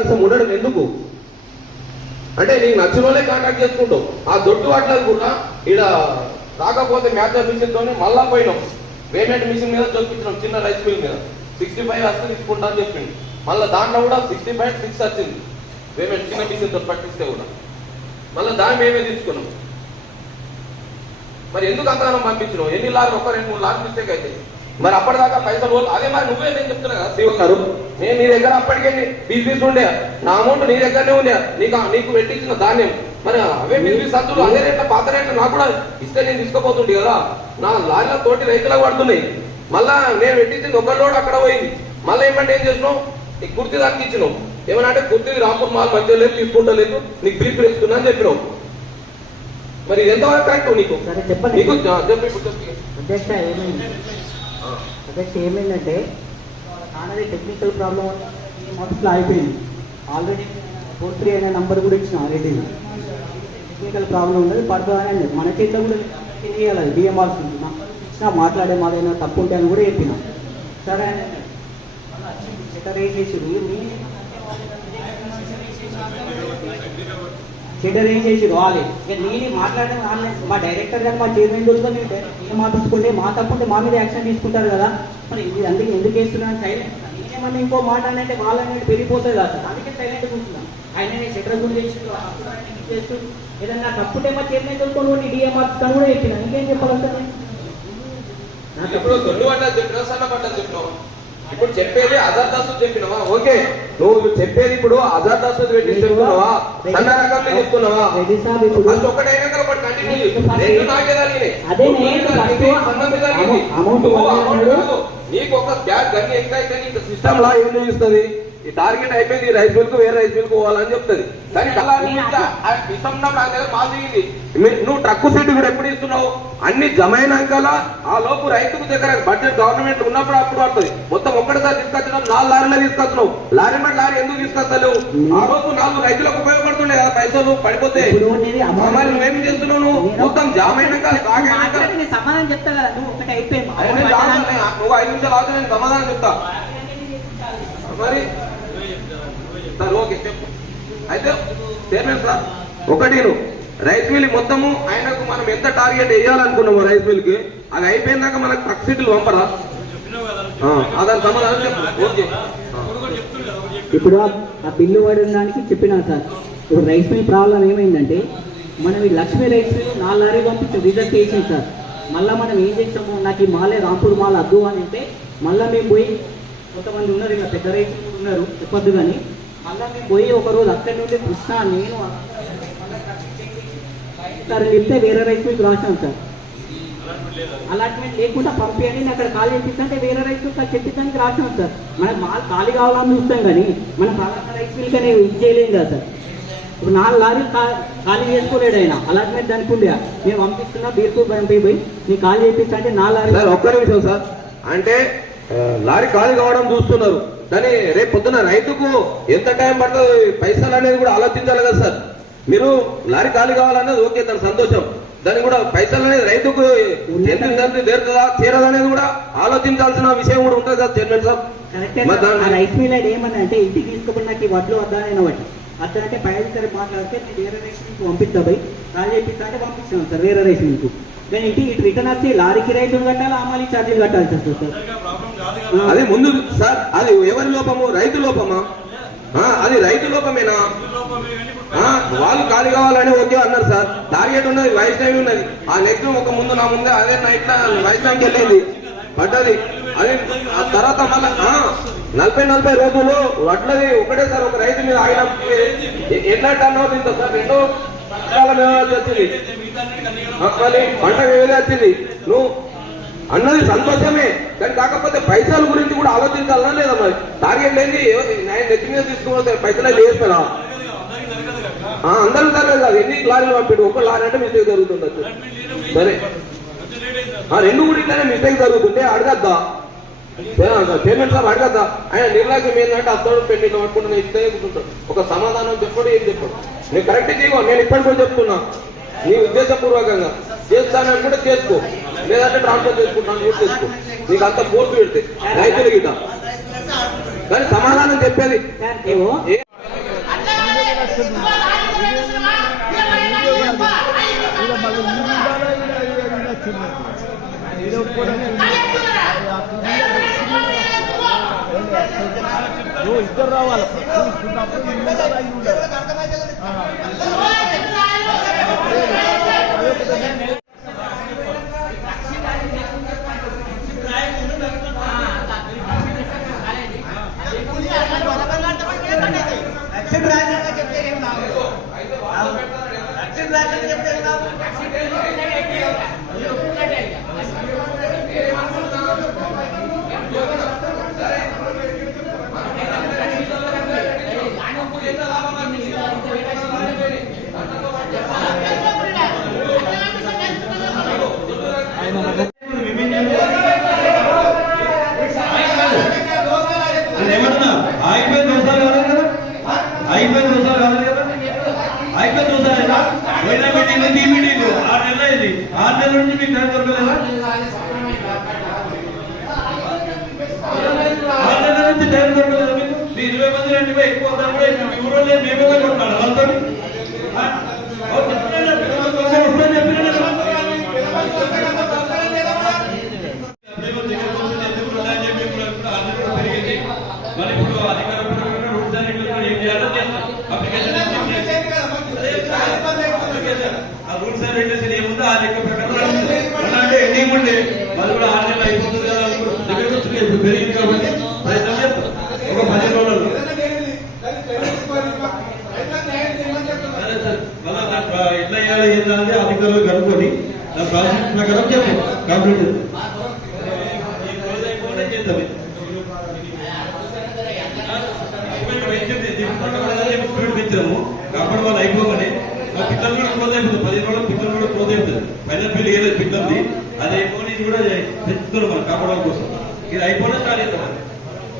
అవకాశం ఉండడం ఎందుకు అంటే నీకు నచ్చిన వాళ్ళే కాంటాక్ట్ చేసుకుంటావు. ఆ దొడ్డు వాటిలో కూడా ఇక్కడ రాకపోతే మ్యాచర్ మిషన్ తోని మళ్ళా పోయినాం పేమెంట్ మిషన్ మీద చూపించినాం చిన్న రైస్ మిల్ మీద 65 వస్తే తీసుకుంటా అని చెప్పింది. మళ్ళీ దాంట్లో కూడా 65 వచ్చింది పేమెంట్ చిన్న మిషన్ తో పట్టిస్తే కూడా మళ్ళీ దాన్ని మేమే తీసుకున్నాం. మరి ఎందుకు అంతగానం పంపించినావు? ఎన్ని లారీలు 1-2-3 లారీలు మిస్టేక్ అయితే మరి అప్పటిదాకా పైసలు అదే మరి నువ్వే నేను చెప్తున్నా కదా శివ గారు, నేను నీ దగ్గర అప్పటికే బిజినెస్ ఉండే నా అమౌంట్ నీ దగ్గరనే ఉండే నీకు పెట్టించిన ధాన్యం మరి అవే బిజినెస్ సత్తులు అదే రేట్ల పాత రేట్లు నాకు కూడా ఇస్తే నేను తీసుకోపోతుండే కదా. నా లారీల తోటి రైతులకు పడుతున్నాయి. మళ్ళా నేను పెట్టించింది ఒక లోడ్ అక్కడ పోయింది. మళ్ళీ ఏమంటే ఏం చేసినావు నీకు కుర్తీ దానికి ఇచ్చినావు. ఏమన్నా అంటే కుర్తీది రాంపూర్ మాల్ మంచిగా లేదు తీసుకుంటలేదు నీకు బిల్ ఇస్తున్నా అని చెప్పినావు. మరి ఇది ఎంతవరకు కరెక్ట్ నీకు? నీకు అధ్యక్ష ఏమైందంటే నాన్నది టెక్నికల్ ప్రాబ్లం మొదట్లో అయిపోయింది. ఆల్రెడీ 43 అనే నంబర్ కూడా ఇచ్చిన ఆల్రెడీ టెక్నికల్ ప్రాబ్లం ఉన్నది పడుతుందని మన చేతిలో కూడా తెలియాలి బిఎంఆర్ ఇచ్చినా మాట్లాడే మాదైనా తప్పు ఉంటే అని కూడా చెప్పినా. సరే షెటర్ ఏం చేసి రావాలి ఇక నేను మాట్లాడడం మా డైరెక్టర్ కానీ మా చైర్మన్ దొరుకుతుంది నేను ఏం మాట్లాడుకుంటే మా తప్పుంటే మా మీద యాక్షన్ తీసుకుంటారు కదా. మరి ఇది అందుకే ఎందుకు వేస్తున్నాను సైలెంట్ నేనేమన్నా ఇంకో మాట అంటే వాళ్ళని పెరిగిపోతుంది కదా సార్ అందుకే సైలెంట్ కూర్చున్నాను. ఆయన షెటర్ గురించి చేస్తూ ఏదన్నా తప్పుంటే మా చైర్మన్ దొరుకుని డిఎంఆర్ తను కూడా చెప్పినా ఇంకేం చెప్పాలి సార్? ఇప్పుడు చెప్పేది అజర్ దాసు చెప్పినవా? ఓకే నువ్వు చెప్పేది ఇప్పుడు అజర్ దాసు పెట్టి చెప్తున్నావా సన్న రకంగా చెప్తున్నావా? ఒకటైనా కంటిన్యూ నాకేదాన్ని నీకు ఒక బ్యాగ్ గన్ని ఎక్కడ అయితే నీకు సిస్టమ్ లా ఏం చూపిస్తుంది ఈ టార్గెట్ అయిపోయింది ఈ రైస్ మిల్ కు వేరే రైస్ మిల్ కు పోవాలని చెప్తుంది. కానీ మాల్ దిగింది నువ్వు ట్రక్కు సీటు కూడా ఎప్పుడు ఇస్తున్నావు? అన్ని జమైనాక ఆ లోపు రైతుకు దగ్గర బడ్జెట్ గవర్నమెంట్ ఉన్నప్పుడు అప్పుడు పడుతుంది. మొత్తం ఒక్కటిసారి తీసుకొచ్చినావు 4 లారీలు తీసుకొచ్చినావు. లారీ మాట లారీ ఎందుకు తీసుకొస్తలేవు? ఆ రోజు 4 రైతులకు ఉపయోగపడుతుండే కదా పైసలు పడిపోతే. మరి నువ్వేం చేస్తున్నావు? నువ్వు మొత్తం జామ్ అయినాక సమాధానం చెప్తా కదా నువ్వు 5 నిమిషాలు ఆగితే నేను సమాధానం చెప్తా. మరి సార్ ఓకే చెప్పు. అయితే చైర్మన్ సార్ ఒకటి రైస్ మిల్ మొత్తము ఆయనకు మనం ఎంత టార్గెట్ వేయాలనుకున్నాము రైస్ మిల్ కి అది అయిపోయినాక మనకు ట్రక్ సీట్లు పంపరా? దాని సమాధానం చెప్పు. ఓకే ఇప్పుడు ఆ బిల్లు పడిన దానికి చెప్పినా సార్. ఇప్పుడు రైస్ మిల్ ప్రాబ్లం ఏమైందంటే మనం ఈ లక్ష్మీ రైస్ మిల్ 4 లారీలు పంపించి రిజల్ట్ చేసింది సార్. మళ్ళీ మనం ఏం చేస్తాము నాకు ఈ మాలే రాంపూర్ మాల్ అద్దు అని అంటే మళ్ళీ మేము పోయి కొంతమంది ఉన్నారు ఇలా పెద్ద రైతులు ఉన్నారు చెప్పొద్దు కానీ మళ్ళీ మేము పోయి ఒకరోజు అక్కడి నుండి కృష్ణ నేను చెప్తే వేరే రైస్ మిల్కి రాసాం సార్. అలాట్మెంట్ లేకుండా పంపించండి నేను అక్కడ ఖాళీ చేపిస్తుంటే వేరే రైస్ మిల్ చెప్పించడానికి రాసాం సార్. మనకు మాల్ ఖాళీ కావాలని చూస్తాం కానీ మనం పలానా రైస్ మిల్కి అని ఇది చేయలేం కదా సార్. ఇప్పుడు 4 లారీలు ఖాళీ చేసుకోలేడు ఆయన అలాట్మెంట్ దానికి ఉండే మేము పంపిస్తున్నా బీర్పూర్ పంపిపోయి నీకు ఖాళీ చేపిస్తా అంటే 4 లారీలు. ఒక్క నిమిషం సార్ అంటే లారీ ఖాళీ కావడం చూస్తున్నారు కానీ రేపు పొద్దున రైతుకు ఎంత టైం పడుతుంది పైసలు అనేది కూడా ఆలోచించాలి కదా సార్. మీరు లారీ ఖాళీ కావాలనేది ఓకే తన సంతోషం దాన్ని కూడా పైసలు అనేది రైతుకు ఎందుకు తీరుతుందా తీరదనేది కూడా ఆలోచించాల్సిన విషయం కూడా ఉంటుంది కదా చైర్మన్ సార్. రైస్ మిల్ ఏమన్నా అంటే ఇంటికి తీసుకుని నాకు ఈ వడ్లు వద్దానైనా బట్టి అట్లా అంటే పై అధికారి మాట్లాడితే నేను వేరే రైస్ మిల్కి పంపిస్తా పోయి ఖాళీ చేపిస్తా అంటే పంపిస్తాను సార్ వేరే రైస్ మిల్కు. కానీ ఇంటి ఇటు రిటర్న్ వచ్చి లారీకి రైతులు కట్టాలి అమ్మాలి ఛార్జీలు కట్టాల్సి వస్తుంది సార్. అది ముందు సార్ అది ఎవరి లోపము? రైతు లోపమా? అది రైతు లోపమేనా? వాళ్ళు ఖాళీ కావాలని ఓకే అన్నారు సార్. టార్గెట్ ఉన్నది వైష్ణవి ఉన్నది ఆ నెక్స్ట్ ఒక ముందు నా ముందే అదే నైట్ వైష్ణవికి వెళ్ళింది పడ్డది. అది ఆ తర్వాత మళ్ళా 40 రోజులు వడ్లది ఒకటే సార్ ఒక రైతు మీద ఆగినప్పుడు ఎట్లా టర్న్ అవుతుంది సార్? 2 వచ్చింది మళ్ళీ పంట వేరే వచ్చింది. నువ్వు అన్నది సంతోషమే కానీ కాకపోతే పైసల గురించి కూడా ఆలోచించాలన్నా లేదా? మరి టార్గెట్ లేని నెత్తి మీద తీసుకుని పైసలే లేస్తారా? అందరూ జరగదు కాదు ఎన్ని లారీలు పంపిడు ఒక లారీ అంటే మిస్టేక్ జరుగుతుంది. సరే 2 కూడా ఇట్లానే మిస్టేక్ జరుగుతుంటే అడగద్దా చైర్మన్ సార్? అడగద్దా? ఆయన నిర్లక్ష్యం ఏంటంటే అతడు పెళ్లి పట్టుకుంటున్నా ఇస్తే కూర్చుంటాడు. ఒక సమాధానం చెప్పడు ఏం చెప్పాడు. నేను కరెక్ట్ చేయగో నేను ఇప్పటి కూడా చెప్తున్నా నీ ఉద్దేశపూర్వకంగా చేస్తానని కూడా చేసుకో లేదంటే ట్రాన్స్ఫర్ చేసుకుంటాను కూడా చేసుకో నీకు అంత పోర్టు పెడితే రైతులు గిట కానీ సమాధానం చెప్పేది ఇద్దరు రావాలి ఇస్తున్నప్పుడు నేను ఉండాలి, ఆయన ఉండాలి. రూల్స్ అండ్ రెగ్యులేషన్ ఏముందో ఆ లెక్క ప్రకారం అంటే ఎండింగ్ ఉండే అది కూడా 6 నెలలు అయిపోతుంది కదా దగ్గరకు వచ్చి ఇప్పుడు పెరిగింది కాబట్టి ప్రయత్నం చేస్తాం ఒక 10 రోజులు. సరే సార్ మళ్ళా ఎట్లా చేయాలి ఏంటంటే అధికారులు కనుక్కొని దాని ప్రాసెస్ ప్రకారం చెప్పు కంప్లీట్ ఈ రోజు అయిపోతే చేస్తాం. పెంచాము కాబట్టి వాళ్ళు అయిపోగానే మా పిల్లలు కూడా క్లోజ్ అయిపోతుంది 10 రోజులు పిల్లలు కూడా క్లోజ్ అయిపోతుంది. ఫైనల్ బిల్ ఏదైతే పిల్లలది అది అయిపోయి కూడా పెంచుతున్నారు మనం కాపాడడం కోసం. ఇది అయిపోయినా స్టార్ట్ చేస్తాం.